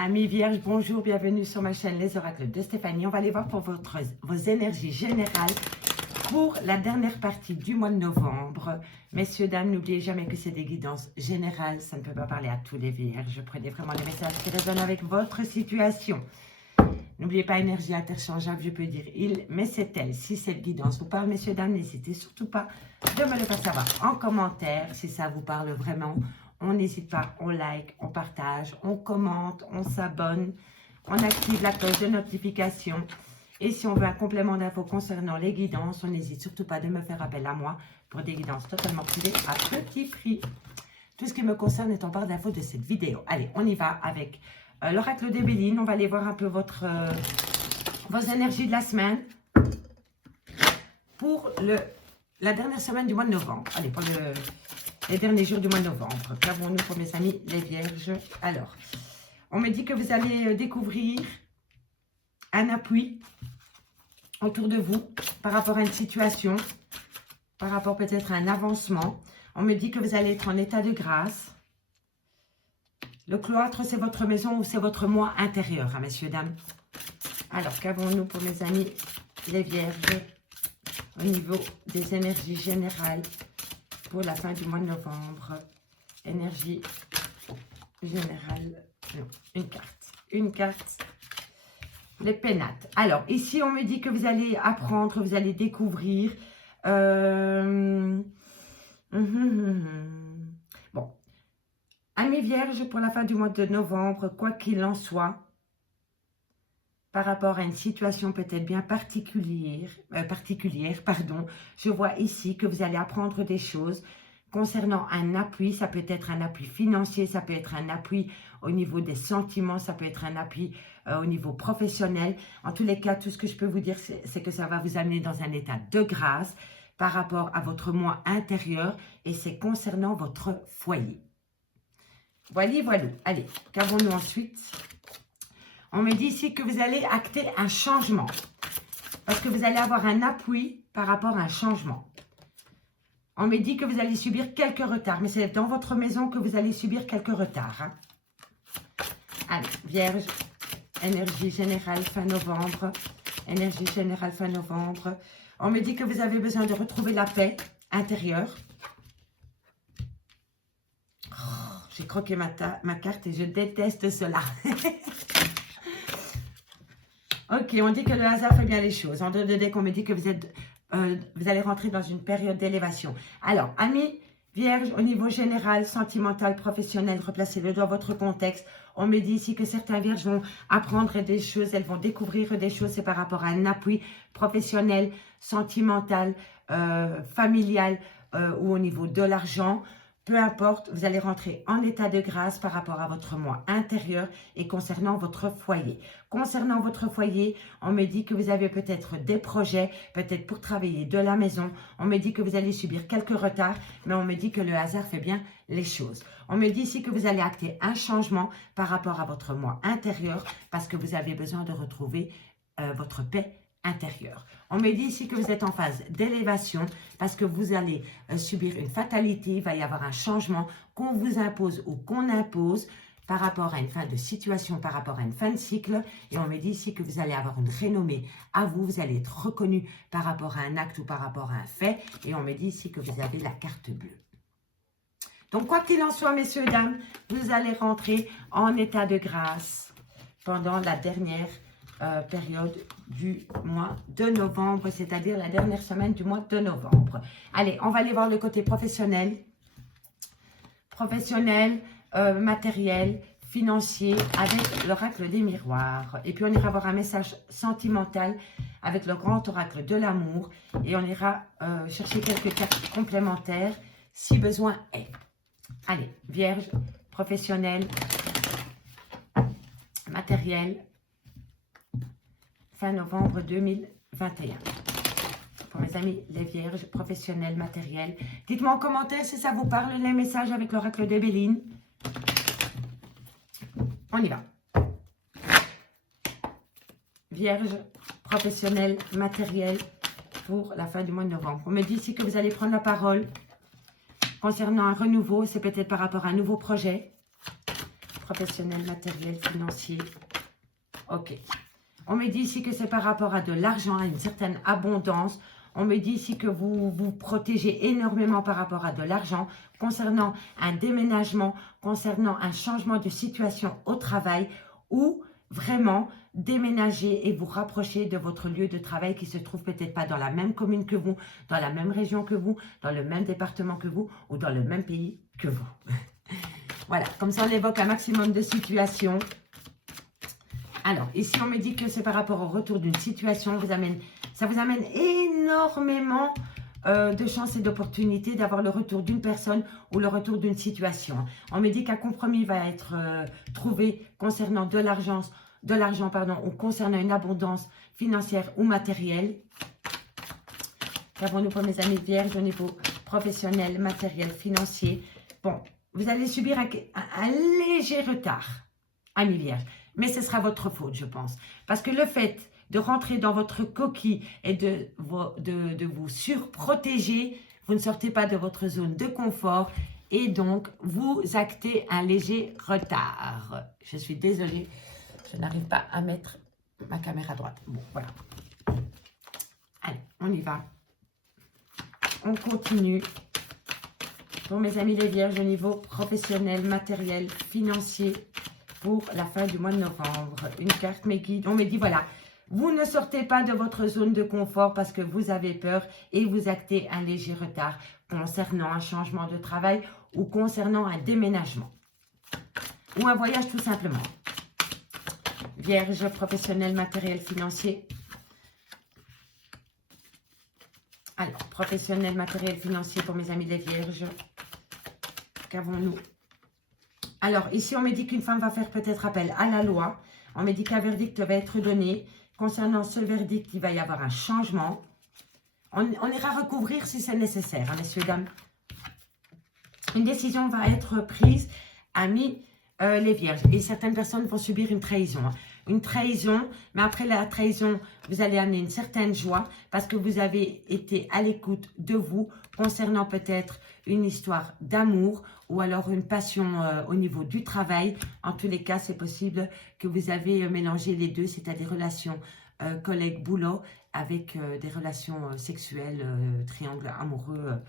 Amis Vierges, bonjour, bienvenue sur ma chaîne Les Oracles de Stéphanie. On va aller voir pour vos énergies générales pour la dernière partie du mois de novembre. Messieurs, dames, n'oubliez jamais que c'est des guidances générales, ça ne peut pas parler à tous les Vierges. Prenez vraiment les messages qui résonnent avec votre situation. N'oubliez pas, énergie interchangeable, je peux dire il, mais c'est elle. Si cette guidance vous parle, messieurs, dames, n'hésitez surtout pas de me le faire savoir en commentaire si ça vous parle vraiment. On n'hésite pas, on like, on partage, on commente, on s'abonne, on active la cloche de notification. Et si on veut un complément d'infos concernant les guidances, on n'hésite surtout pas de me faire appel à moi pour des guidances totalement privées à petit prix. Tout ce qui me concerne est en barre d'infos de cette vidéo. Allez, on y va avec l'oracle de Béline. On va aller voir un peu vos énergies de la semaine pour la dernière semaine du mois de novembre. Allez, pour les derniers jours du mois de novembre. Qu'avons-nous pour mes amis les Vierges? Alors, on me dit que vous allez découvrir un appui autour de vous par rapport à une situation, par rapport peut-être à un avancement. On me dit que vous allez être en état de grâce. Le cloître, c'est votre maison ou c'est votre moi intérieur, hein, messieurs, dames. Alors, qu'avons-nous pour mes amis les Vierges au niveau des énergies générales pour la fin du mois de novembre? Énergie générale, non, une carte, les pénates. Alors, ici, on me dit que vous allez apprendre, vous allez découvrir. Bon, amis Vierges, pour la fin du mois de novembre, quoi qu'il en soit, par rapport à une situation peut-être bien particulière, je vois ici que vous allez apprendre des choses concernant un appui. Ça peut être un appui financier, ça peut être un appui au niveau des sentiments, ça peut être un appui au niveau professionnel. En tous les cas, tout ce que je peux vous dire, c'est que ça va vous amener dans un état de grâce par rapport à votre moi intérieur et c'est concernant votre foyer. Voilà, voilà. Allez, qu'avons-nous ensuite? On me dit ici que vous allez acter un changement. Parce que vous allez avoir un appui par rapport à un changement. On me dit que vous allez subir quelques retards. Mais c'est dans votre maison que vous allez subir quelques retards. Hein. Allez, Vierge, énergie générale fin novembre. Énergie générale fin novembre. On me dit que vous avez besoin de retrouver la paix intérieure. Oh, j'ai croqué ma carte et je déteste cela. Ok, on dit que le hasard fait bien les choses. En deux de deck, on me dit que vous allez rentrer dans une période d'élévation. Alors, amis Vierge, au niveau général, sentimental, professionnel, replacez-le dans votre contexte. On me dit ici que certains Vierges vont apprendre des choses, elles vont découvrir des choses. C'est par rapport à un appui professionnel, sentimental, familial ou au niveau de l'argent. Peu importe, vous allez rentrer en état de grâce par rapport à votre moi intérieur et concernant votre foyer. Concernant votre foyer, on me dit que vous avez peut-être des projets, peut-être pour travailler de la maison. On me dit que vous allez subir quelques retards, mais on me dit que le hasard fait bien les choses. On me dit ici que vous allez acter un changement par rapport à votre moi intérieur parce que vous avez besoin de retrouver votre paix intérieure. On me dit ici que vous êtes en phase d'élévation parce que vous allez subir une fatalité, il va y avoir un changement qu'on vous impose ou qu'on impose par rapport à une fin de situation, par rapport à une fin de cycle. Et on me dit ici que vous allez avoir une renommée à vous, vous allez être reconnu par rapport à un acte ou par rapport à un fait. Et on me dit ici que vous avez la carte bleue. Donc, quoi qu'il en soit, messieurs, dames, vous allez rentrer en état de grâce pendant la dernière période du mois de novembre, c'est-à-dire la dernière semaine du mois de novembre. Allez, on va aller voir le côté professionnel. Professionnel, matériel, financier, avec l'oracle des miroirs. Et puis, on ira voir un message sentimental avec le grand oracle de l'amour. Et on ira chercher quelques cartes complémentaires si besoin est. Allez, Vierge, professionnel, matériel, fin novembre 2021. Pour mes amis les Vierges, professionnels, matériels. Dites-moi en commentaire si ça vous parle, les messages avec l'oracle de Béline. On y va. Vierge, professionnel, matériel pour la fin du mois de novembre. On me dit ici que vous allez prendre la parole concernant un renouveau. C'est peut-être par rapport à un nouveau projet. professionnel, matériel, financier. Ok. On me dit ici que c'est par rapport à de l'argent, à une certaine abondance. On me dit ici que vous vous protégez énormément par rapport à de l'argent, concernant un déménagement, concernant un changement de situation au travail, ou vraiment déménager et vous rapprocher de votre lieu de travail qui se trouve peut-être pas dans la même commune que vous, dans la même région que vous, dans le même département que vous ou dans le même pays que vous. Voilà, comme ça on évoque un maximum de situations. Alors, ici, on me dit que c'est par rapport au retour d'une situation. Ça vous amène énormément de chances et d'opportunités d'avoir le retour d'une personne ou le retour d'une situation. On me dit qu'un compromis va être trouvé concernant de l'argent, ou concernant une abondance financière ou matérielle. Qu'avons-nous pour mes amis vierges au niveau professionnel, matériel, financier? Bon, vous allez subir un léger retard, amis vierges. Mais ce sera votre faute, je pense. Parce que le fait de rentrer dans votre coquille et de vous surprotéger, vous ne sortez pas de votre zone de confort et donc vous actez un léger retard. Je suis désolée, je n'arrive pas à mettre ma caméra à droite. Bon, voilà. Allez, on y va. On continue. Pour mes amis les vierges au niveau professionnel, matériel, financier, pour la fin du mois de novembre. Une carte mes guides. On me dit, voilà, vous ne sortez pas de votre zone de confort parce que vous avez peur et vous actez un léger retard concernant un changement de travail ou concernant un déménagement. Ou un voyage tout simplement. Vierge, professionnel, matériel, financier. Alors, professionnel, matériel, financier pour mes amis les vierges. Qu'avons-nous? Alors, ici, on me dit qu'une femme va faire peut-être appel à la loi. On me dit qu'un verdict va être donné. Concernant ce verdict, il va y avoir un changement. On ira recouvrir si c'est nécessaire, hein, messieurs, dames. Une décision va être prise, amis les vierges. Et certaines personnes vont subir une trahison. Hein. Une trahison, mais après la trahison, vous allez amener une certaine joie parce que vous avez été à l'écoute de vous concernant peut-être une histoire d'amour ou alors une passion au niveau du travail. En tous les cas, c'est possible que vous avez mélangé les deux, c'est-à-dire relations collègues-boulot avec des relations sexuelles, triangle amoureux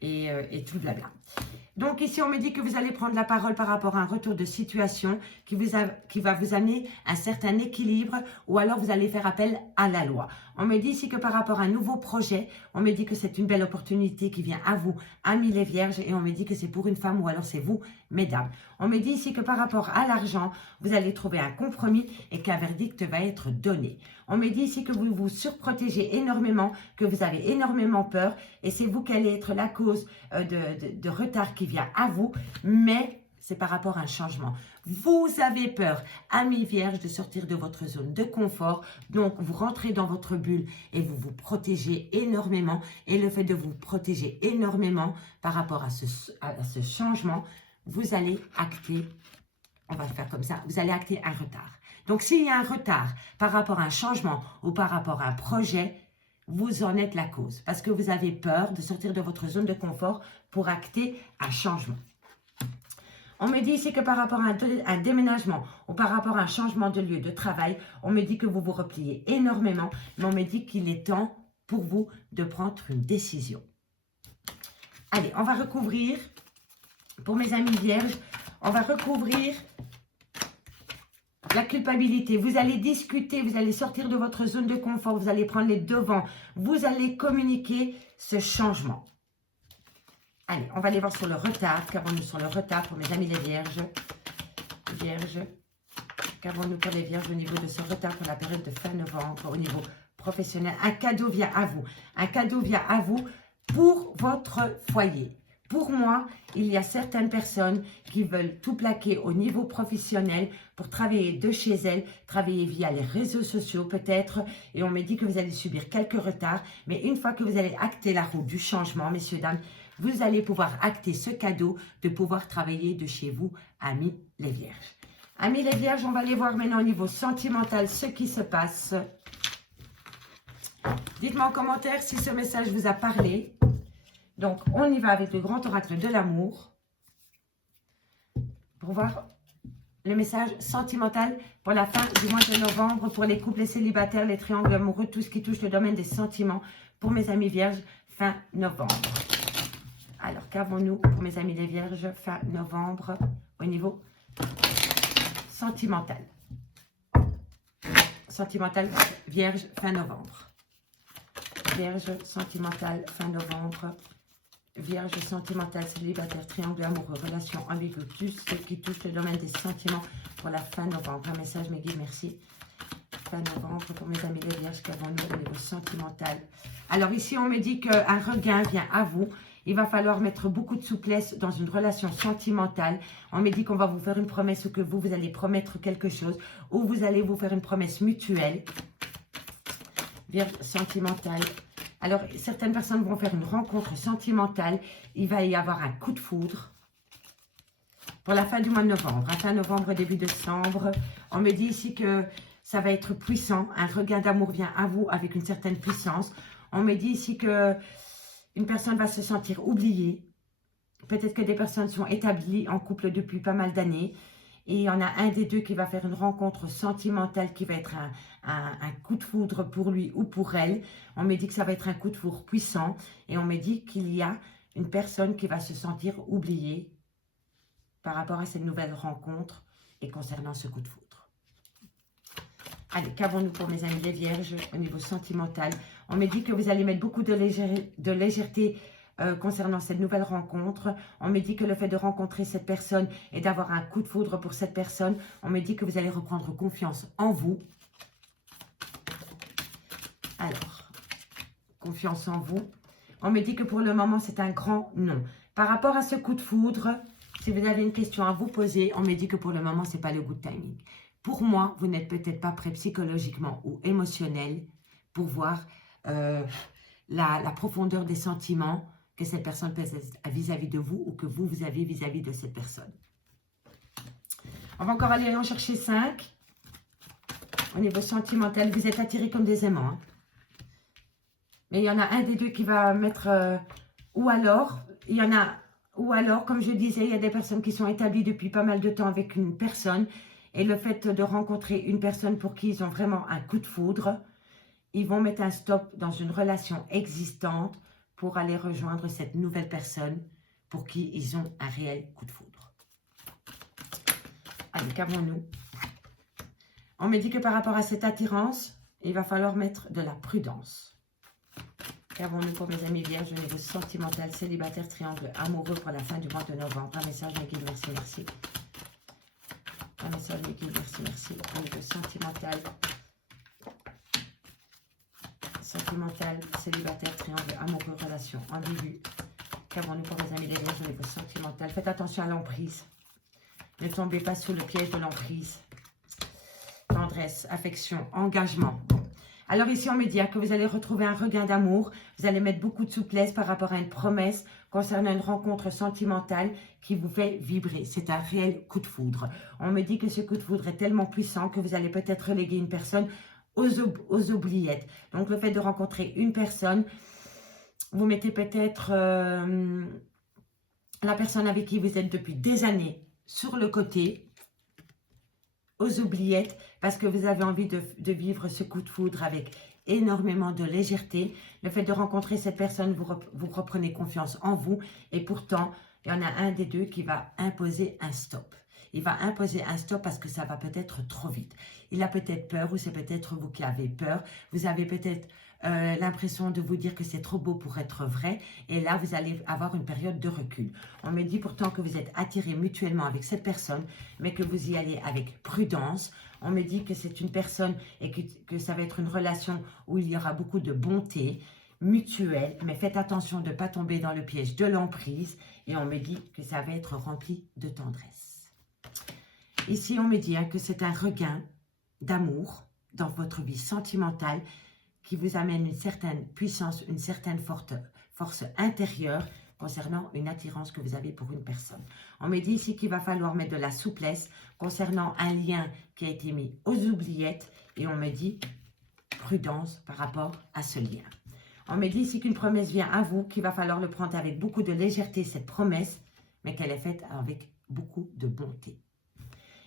et tout blabla. Donc ici, on me dit que vous allez prendre la parole par rapport à un retour de situation qui va vous amener un certain équilibre ou alors vous allez faire appel à la loi. On me dit ici que par rapport à un nouveau projet, on me dit que c'est une belle opportunité qui vient à vous, amis les vierges, et on me dit que c'est pour une femme ou alors c'est vous, mesdames. On me dit ici que par rapport à l'argent, vous allez trouver un compromis et qu'un verdict va être donné. On me dit ici que vous vous surprotégez énormément, que vous avez énormément peur et c'est vous qui allez être la cause de retard qui vient à vous, mais c'est par rapport à un changement. Vous avez peur, amis vierges, de sortir de votre zone de confort. Donc, vous rentrez dans votre bulle et vous vous protégez énormément. Et le fait de vous protéger énormément par rapport à ce changement, vous allez acter, on va le faire comme ça, vous allez acter un retard. Donc, s'il y a un retard par rapport à un changement ou par rapport à un projet, vous en êtes la cause. Parce que vous avez peur de sortir de votre zone de confort pour acter un changement. On me dit ici que par rapport à un déménagement ou par rapport à un changement de lieu de travail, on me dit que vous vous repliez énormément, mais on me dit qu'il est temps pour vous de prendre une décision. Allez, on va recouvrir, pour mes amis vierges, on va recouvrir la culpabilité. Vous allez discuter, vous allez sortir de votre zone de confort, vous allez prendre les devants, vous allez communiquer ce changement. Allez, on va aller voir sur le retard. Qu'avons-nous sur le retard pour mes amis les vierges? Vierges, qu'avons-nous pour les vierges au niveau de ce retard pour la période de fin novembre, au niveau professionnel? Un cadeau vient à vous. Un cadeau vient à vous pour votre foyer. Pour moi, il y a certaines personnes qui veulent tout plaquer au niveau professionnel pour travailler de chez elles, travailler via les réseaux sociaux peut-être. Et on me dit que vous allez subir quelques retards. Mais une fois que vous allez acter la route du changement, messieurs, dames, vous allez pouvoir acter ce cadeau de pouvoir travailler de chez vous, amis les vierges. Amis les vierges, on va aller voir maintenant au niveau sentimental ce qui se passe. Dites-moi en commentaire si ce message vous a parlé. Donc, on y va avec le grand oracle de l'amour pour voir le message sentimental pour la fin du mois de novembre, pour les couples, les célibataires, les triangles amoureux, tout ce qui touche le domaine des sentiments, pour mes amis vierges, fin novembre. Alors, qu'avons-nous pour mes amis les vierges, fin novembre, au niveau sentimental? Sentimental, vierge, fin novembre. Vierge, sentimental, fin novembre. Vierge, sentimental, célibataire, triangle amoureux, relation ambiguë, tout ce qui touche le domaine des sentiments pour la fin novembre. Un message, mes guides, merci. Fin novembre, pour mes amis les vierges, qu'avons-nous au niveau sentimental? Alors ici, on me dit qu'un regain vient à vous. Il va falloir mettre beaucoup de souplesse dans une relation sentimentale. On me dit qu'on va vous faire une promesse ou que vous allez promettre quelque chose. Ou vous allez vous faire une promesse mutuelle. Vierge sentimentale. Alors, certaines personnes vont faire une rencontre sentimentale. Il va y avoir un coup de foudre. Pour la fin du mois de novembre. À fin novembre, début décembre. On me dit ici que ça va être puissant. Un regain d'amour vient à vous avec une certaine puissance. On me dit ici que une personne va se sentir oubliée. Peut-être que des personnes sont établies en couple depuis pas mal d'années. Et il y en a un des deux qui va faire une rencontre sentimentale qui va être un coup de foudre pour lui ou pour elle. On me dit que ça va être un coup de foudre puissant. Et on me dit qu'il y a une personne qui va se sentir oubliée par rapport à cette nouvelle rencontre et concernant ce coup de foudre. Allez, qu'avons-nous pour mes amis les vierges au niveau sentimental? On me dit que vous allez mettre beaucoup de légèreté concernant cette nouvelle rencontre. On me dit que le fait de rencontrer cette personne et d'avoir un coup de foudre pour cette personne, on me dit que vous allez reprendre confiance en vous. Alors, confiance en vous. On me dit que pour le moment, c'est un grand non. Par rapport à ce coup de foudre, si vous avez une question à vous poser, on me dit que pour le moment, ce n'est pas le good timing. Pour moi, vous n'êtes peut-être pas prêt psychologiquement ou émotionnel pour voir la profondeur des sentiments que cette personne peut vis-à-vis de vous ou que vous avez vis-à-vis de cette personne. On va encore aller en chercher 5. Au niveau sentimental, vous êtes attirés comme des aimants. Hein. Mais il y en a un des deux qui va mettre... ou alors, comme je disais, il y a des personnes qui sont établies depuis pas mal de temps avec une personne. Et le fait de rencontrer une personne pour qui ils ont vraiment un coup de foudre, ils vont mettre un stop dans une relation existante pour aller rejoindre cette nouvelle personne pour qui ils ont un réel coup de foudre. Allez, qu'avons-nous? On me dit que par rapport à cette attirance, il va falloir mettre de la prudence. Qu'avons-nous pour mes amis vierges au niveau sentimental, célibataire, triangle amoureux pour la fin du mois de novembre? Un message, mes guides, merci, merci. Un message, mes guides, merci, merci. Au niveau sentimental. Sentimental, célibataire, triangle, amoureux, relation ambiguë. Qu'avons-nous pour mes amis les vierges au niveau sentimental? Faites attention à l'emprise. Ne tombez pas sous le piège de l'emprise. Tendresse, affection, engagement. Alors ici, on me dit que vous allez retrouver un regain d'amour. Vous allez mettre beaucoup de souplesse par rapport à une promesse concernant une rencontre sentimentale qui vous fait vibrer. C'est un réel coup de foudre. On me dit que ce coup de foudre est tellement puissant que vous allez peut-être reléguer une personne aux oubliettes. Donc, le fait de rencontrer une personne, vous mettez peut-être la personne avec qui vous êtes depuis des années sur le côté, aux oubliettes, parce que vous avez envie de vivre ce coup de foudre avec énormément de légèreté. Le fait de rencontrer cette personne, vous reprenez confiance en vous. Et pourtant, il y en a un des deux qui va imposer un stop. Il va imposer un stop parce que ça va peut-être trop vite. Il a peut-être peur ou c'est peut-être vous qui avez peur. Vous avez peut-être l'impression de vous dire que c'est trop beau pour être vrai. Et là, vous allez avoir une période de recul. On me dit pourtant que vous êtes attirés mutuellement avec cette personne, mais que vous y allez avec prudence. On me dit que c'est une personne et que ça va être une relation où il y aura beaucoup de bonté mutuelle. Mais faites attention de ne pas tomber dans le piège de l'emprise. Et on me dit que ça va être rempli de tendresse. Ici, on me dit que c'est un regain d'amour dans votre vie sentimentale qui vous amène une certaine puissance, une certaine force intérieure concernant une attirance que vous avez pour une personne. On me dit ici qu'il va falloir mettre de la souplesse concernant un lien qui a été mis aux oubliettes et on me dit prudence par rapport à ce lien. On me dit ici qu'une promesse vient à vous, qu'il va falloir le prendre avec beaucoup de légèreté, cette promesse, mais qu'elle est faite avec beaucoup de bonté.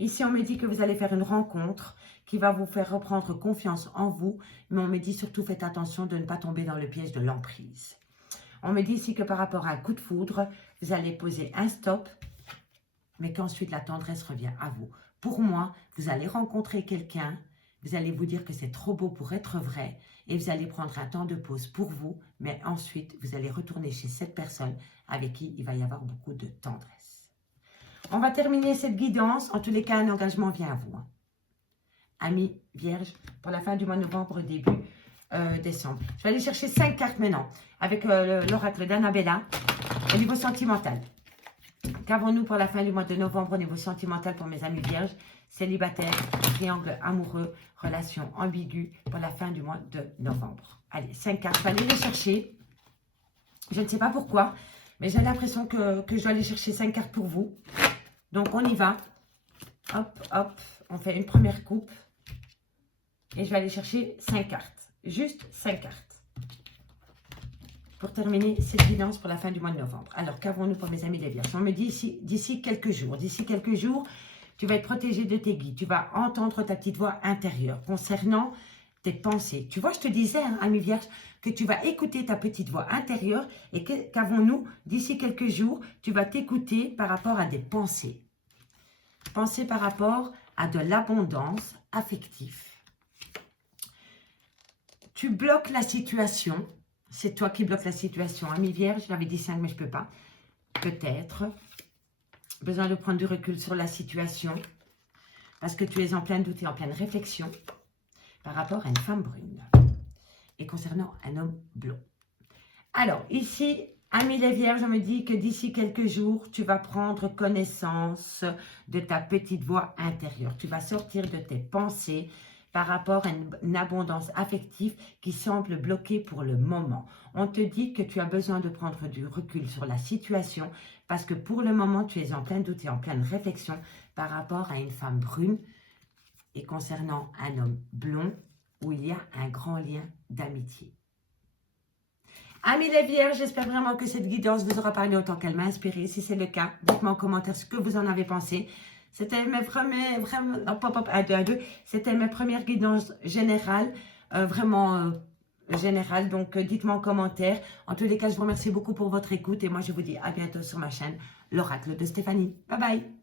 Ici, on me dit que vous allez faire une rencontre qui va vous faire reprendre confiance en vous, mais on me dit surtout faites attention de ne pas tomber dans le piège de l'emprise. On me dit ici que par rapport à un coup de foudre, vous allez poser un stop, mais qu'ensuite la tendresse revient à vous. Pour moi, vous allez rencontrer quelqu'un, vous allez vous dire que c'est trop beau pour être vrai et vous allez prendre un temps de pause pour vous, mais ensuite, vous allez retourner chez cette personne avec qui il va y avoir beaucoup de tendresse. On va terminer cette guidance. En tous les cas, un engagement vient à vous. Amis Vierge, pour la fin du mois de novembre, début décembre. Je vais aller chercher 5 cartes maintenant avec l'oracle d'Annabella au niveau sentimental. Qu'avons-nous pour la fin du mois de novembre au niveau sentimental pour mes amis vierges, célibataires, triangle amoureux, relation ambiguë pour la fin du mois de novembre. Allez, 5 cartes, je vais aller les chercher. Je ne sais pas pourquoi, mais j'ai l'impression que je dois aller chercher 5 cartes pour vous. Donc, on y va. Hop, hop, on fait une première coupe. Et je vais aller chercher 5 cartes. Juste 5 cartes. Pour terminer cette guidance pour la fin du mois de novembre. Alors, qu'avons-nous pour mes amis les vierges? On me dit ici, d'ici quelques jours, tu vas être protégé de tes guides. Tu vas entendre ta petite voix intérieure concernant tes pensées. Tu vois, je te disais, hein, ami vierge, que tu vas écouter ta petite voix intérieure et qu'avons-nous? D'ici quelques jours, tu vas t'écouter par rapport à des pensées. Pensées par rapport à de l'abondance affective. Tu bloques la situation. C'est toi qui bloques la situation. Ami vierge, j'avais dit 5, mais je ne peux pas. Peut-être. Besoin de prendre du recul sur la situation. Parce que tu es en plein doute et en pleine réflexion. Par rapport à une femme brune. Et concernant un homme blond. Alors, ici, ami les vierges, on me dit que d'ici quelques jours, tu vas prendre connaissance de ta petite voix intérieure. Tu vas sortir de tes pensées par rapport à une abondance affective qui semble bloquée pour le moment. On te dit que tu as besoin de prendre du recul sur la situation parce que pour le moment, tu es en plein doute et en pleine réflexion par rapport à une femme brune et concernant un homme blond où il y a un grand lien d'amitié. Amis les vierges, j'espère vraiment que cette guidance vous aura parlé autant qu'elle m'a inspiré. Si c'est le cas, dites-moi en commentaire ce que vous en avez pensé. C'était mes premières, c'était mes premières guidances générales, générales. Donc, dites-moi en commentaire. En tous les cas, je vous remercie beaucoup pour votre écoute et moi, je vous dis à bientôt sur ma chaîne, l'oracle de Stéphanie. Bye bye.